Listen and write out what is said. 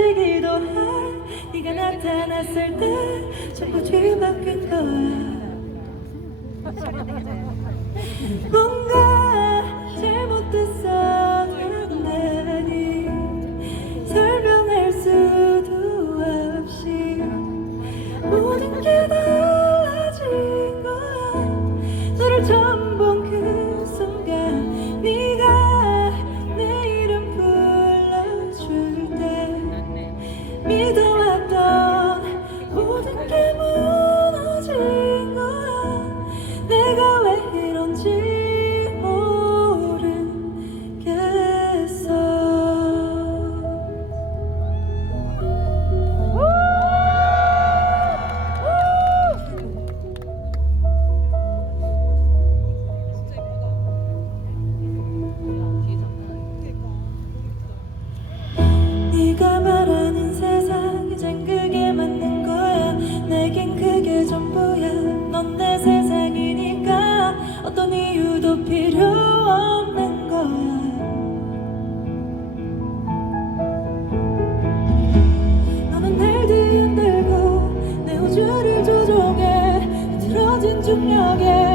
움직이던 해. 네가 나타났을 때 자꾸 뒤바뀐 거야. 어떤 이유도 필요 없는 거야 너는 날 뒤흔들고 내 우주를 조종해 흐트러진 중력에